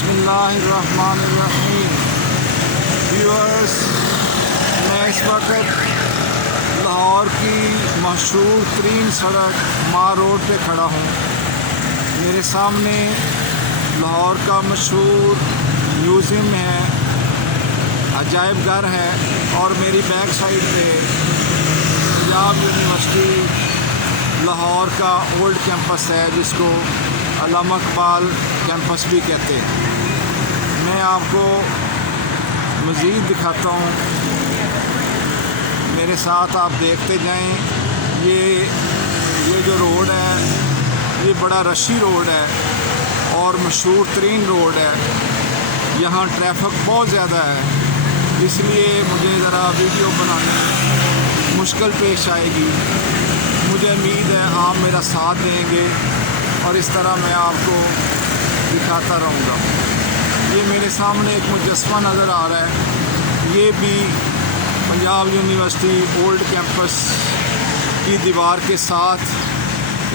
बिस्मिल्लाहिर्रहमानिर्रहीम। व्यूअर्स, मैं इस वक्त लाहौर की मशहूर तरीन सड़क मार रोड पे खड़ा हूँ। मेरे सामने लाहौर का मशहूर म्यूज़ियम है, अजायब घर है, और मेरी बैक साइड पे पंजाब यूनिवर्सिटी लाहौर का ओल्ड कैंपस है, जिसको अल्लामा इकबाल कैंपस भी कहते हैं। मैं आपको मज़ीद दिखाता हूँ, मेरे साथ आप देखते जाएं। ये जो रोड है, ये बड़ा रशी रोड है और मशहूर तरीन रोड है। यहाँ ट्रैफिक बहुत ज़्यादा है, इसलिए मुझे ज़रा वीडियो बनाने में मुश्किल पेश आएगी। मुझे उम्मीद है आप मेरा साथ देंगे और इस तरह मैं आपको दिखाता रहूँगा। ये मेरे सामने एक मुजस्समा नज़र आ रहा है, ये भी पंजाब यूनिवर्सिटी ओल्ड कैंपस की दीवार के साथ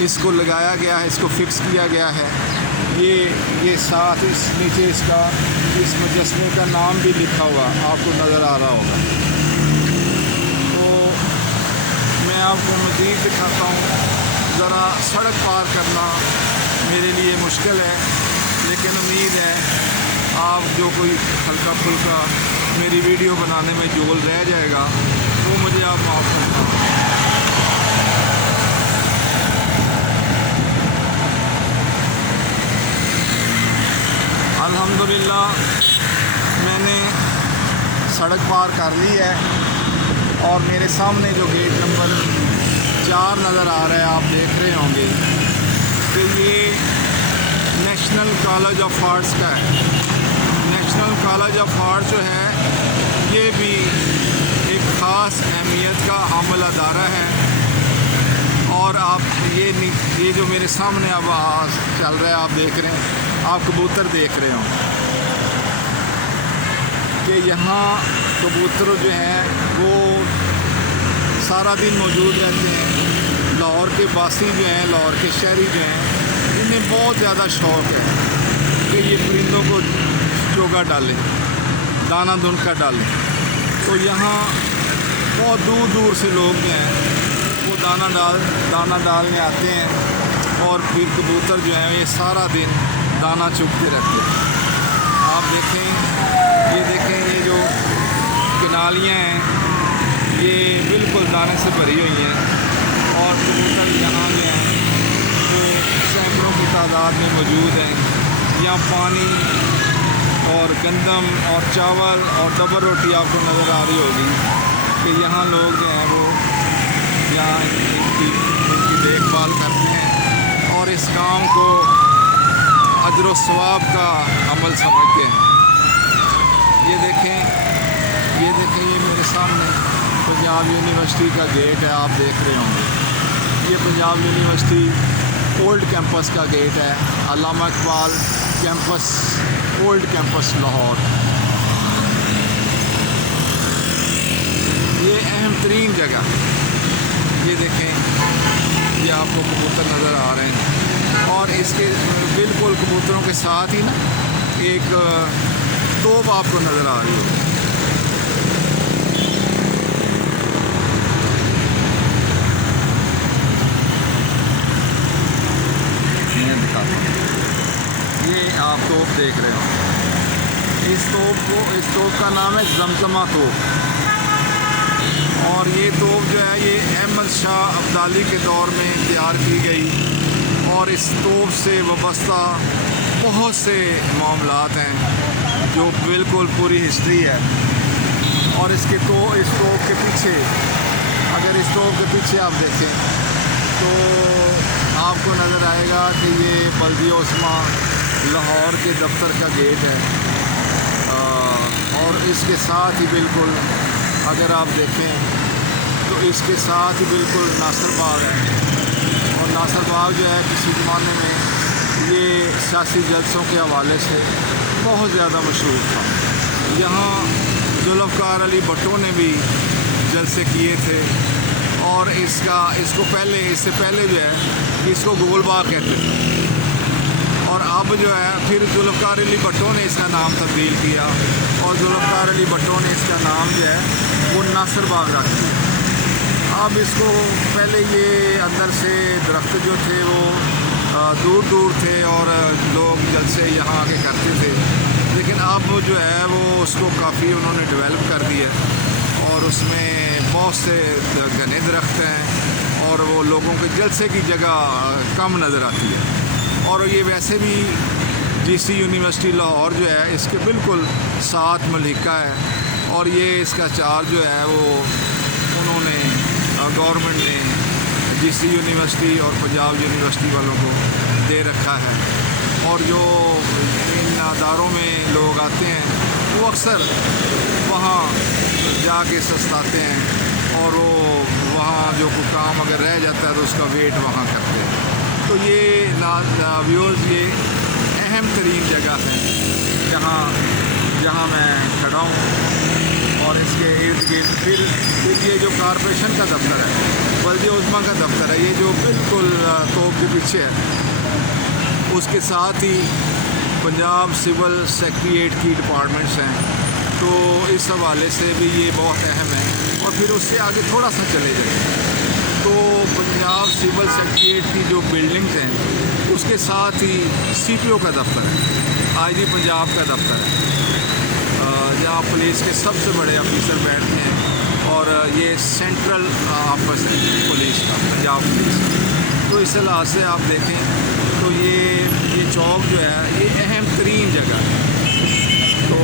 इसको लगाया गया है, इसको फिक्स किया गया है। ये साथ इस नीचे इसका इस मुजस्समे का नाम भी लिखा हुआ आपको नज़र आ रहा होगा। तो मैं आपको मज़ीद दिखाता हूँ। ज़रा सड़क पार करना मेरे लिए मुश्किल है, लेकिन उम्मीद है आप जो कोई हल्का फुल्का मेरी वीडियो बनाने में जोल रह जाएगा वो मुझे आप माफ़ करना। अल्हम्दुलिल्लाह मैंने सड़क पार कर ली है और मेरे सामने जो गेट नंबर 4 नज़र आ रहा है, आप देख रहे होंगे कि ये नेशनल कॉलेज ऑफ आर्ट्स का है। नेशनल कॉलेज ऑफ आर्ट्स जो है, ये भी एक ख़ास अहमियत का हामिल अदारा है। और आप ये जो मेरे सामने अब चल रहा है, आप देख रहे हैं, आप कबूतर देख रहे हो कि यहाँ कबूतर जो हैं वो सारा दिन मौजूद रहते हैं। लाहौर के वासी जो हैं, लाहौर के शहरी जो हैं, इन्हें बहुत ज़्यादा शौक़ है कि ये परिंदों को चोगा डालें, दाना धुन का डालें। तो यहाँ बहुत दूर दूर से लोग जो हैं वो दाना डालने आते हैं और फिर कबूतर जो हैं ये सारा दिन दाना चुगते रहते हैं। आप देखें, ये जो किनालियाँ हैं ये बिल्कुल दाने से भरी हुई हैं और कबूतर यहाँ में हैं वो सैकड़ों की तादाद में मौजूद हैं। यहाँ पानी और गंदम और चावल और डबल रोटी आपको नज़र आ रही होगी कि यहाँ लोग जो हैं वो यहाँ इनकी देखभाल करते हैं और इस काम को अजर व सवाब का अमल समझते हैं। ये देखें ये मेरे सामने पंजाब यूनिवर्सिटी का गेट है, आप देख रहे होंगे। ये पंजाब यूनिवर्सिटी ओल्ड कैंपस का गेट है, Allama Iqbal campus old campus Lahore. ये अहम तरीन जगह, ये देखें, ये आपको कबूतर नज़र आ रहे हैं और इसके बिल्कुल कबूतरों के साथ ही ना एक तोप आपको नज़र आ रही है। ये आप तोप देख रहे हो, इस तोप का नाम है जमजमा तोप। और ये तोप जो है ये अहमद शाह अब्दाली के दौर में तैयार की गई और इस तोप से वाबस्ता बहुत से मामलात हैं जो बिल्कुल पूरी हिस्ट्री है। और इस तोप के पीछे, अगर इस तोप के पीछे आप देखें तो आपको नज़र आएगा कि ये बल्दिया उस्मा लाहौर के दफ्तर का गेट है। और इसके साथ ही बिल्कुल अगर आप देखें तो इसके साथ ही बिल्कुल नासिर बाग है। और नासिर बाग जो है किसी ज़माने में ये सियासी जलसों के हवाले से बहुत ज़्यादा मशहूर था। यहाँ जुल्फ़िकार अली भुट्टो ने भी जलसे किए थे और इससे पहले जो है इसको गोलबाग कहते थे। और अब जो है फिर जुल्फ़िकार अली भुट्टो ने इसका नाम तब्दील किया और जुल्फ़िकार अली भुट्टो ने इसका नाम जो है वो नासिर बाग रख दिया। अब इसको पहले ये अंदर से दरख्त जो थे वो दूर दूर थे और लोग जलसे यहाँ आके करते थे, लेकिन अब जो है वो उसको काफ़ी उन्होंने डेवलप कर दिया और उसमें बहुत से घने दरख्त हैं और वो लोगों के जलसे की जगह कम नज़र आती है। और ये वैसे भी GC यूनिवर्सिटी लाहौर जो है इसके बिल्कुल साथ मलिका है और ये इसका चार्ज जो है वो उन्होंने गवर्नमेंट ने GC यूनिवर्सिटी और पंजाब यूनिवर्सिटी वालों को दे रखा है। और जो इन अदारों में लोग आते हैं वो अक्सर वहाँ जाके सस्ताते हैं और वो वहाँ जो कोई काम अगर रह जाता है तो उसका वेट वहाँ करते हैं। तो ये व्यूअर्स ये अहम तरीन जगह है जहाँ मैं खड़ा हूँ और इसके इर्द गिर्द फिर ये जो कॉरपोरेशन का दफ्तर है, बल्दिया उज़्मा का दफ्तर है, ये जो बिल्कुल तोप के पीछे है, उसके साथ ही पंजाब सिविल सेक्रेटेरिएट की डिपार्टमेंट्स हैं। तो इस हवाले से भी ये बहुत अहम है। और फिर उससे आगे थोड़ा सा चले जाए तो पंजाब सिविल सेक्रेटेरिएट की जो बिल्डिंग्स हैं उसके साथ ही CPO का दफ्तर है, IG पंजाब का दफ्तर है, जहाँ पुलिस के सबसे बड़े ऑफिसर बैठते हैं और ये सेंट्रल ऑफिस है पुलिस का, पंजाब पुलिस। तो इस लिहाज से आप देखें तो ये चौक जो है ये अहम तरीन जगह है। तो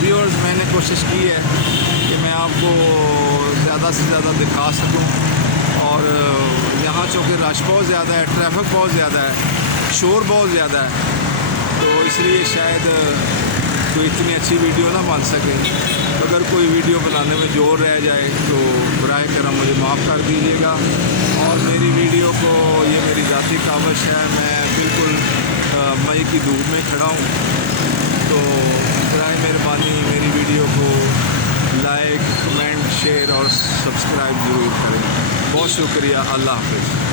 व्यूअर्स मैंने कोशिश की है कि मैं आपको ज़्यादा से ज़्यादा दिखा सकूं और यहाँ चूँकि रश बहुत ज़्यादा है, ट्रैफिक बहुत ज़्यादा है, शोर बहुत ज़्यादा है, तो इसलिए शायद कोई इतनी अच्छी वीडियो ना बन सके। अगर कोई वीडियो बनाने में जोर रह जाए तो बराए करम मुझे माफ़ कर दीजिएगा। और मेरी वीडियो को ये मेरी ज़ाती काविश है, मैं बिल्कुल मई की धूप में खड़ा हूँ, तो बराए मेहरबानी मेरी वीडियो को लाइक, कमेंट, शेयर और सब्सक्राइब ज़रूर करें। बहुत शुक्रिया। अल्लाह हाफ़िज़।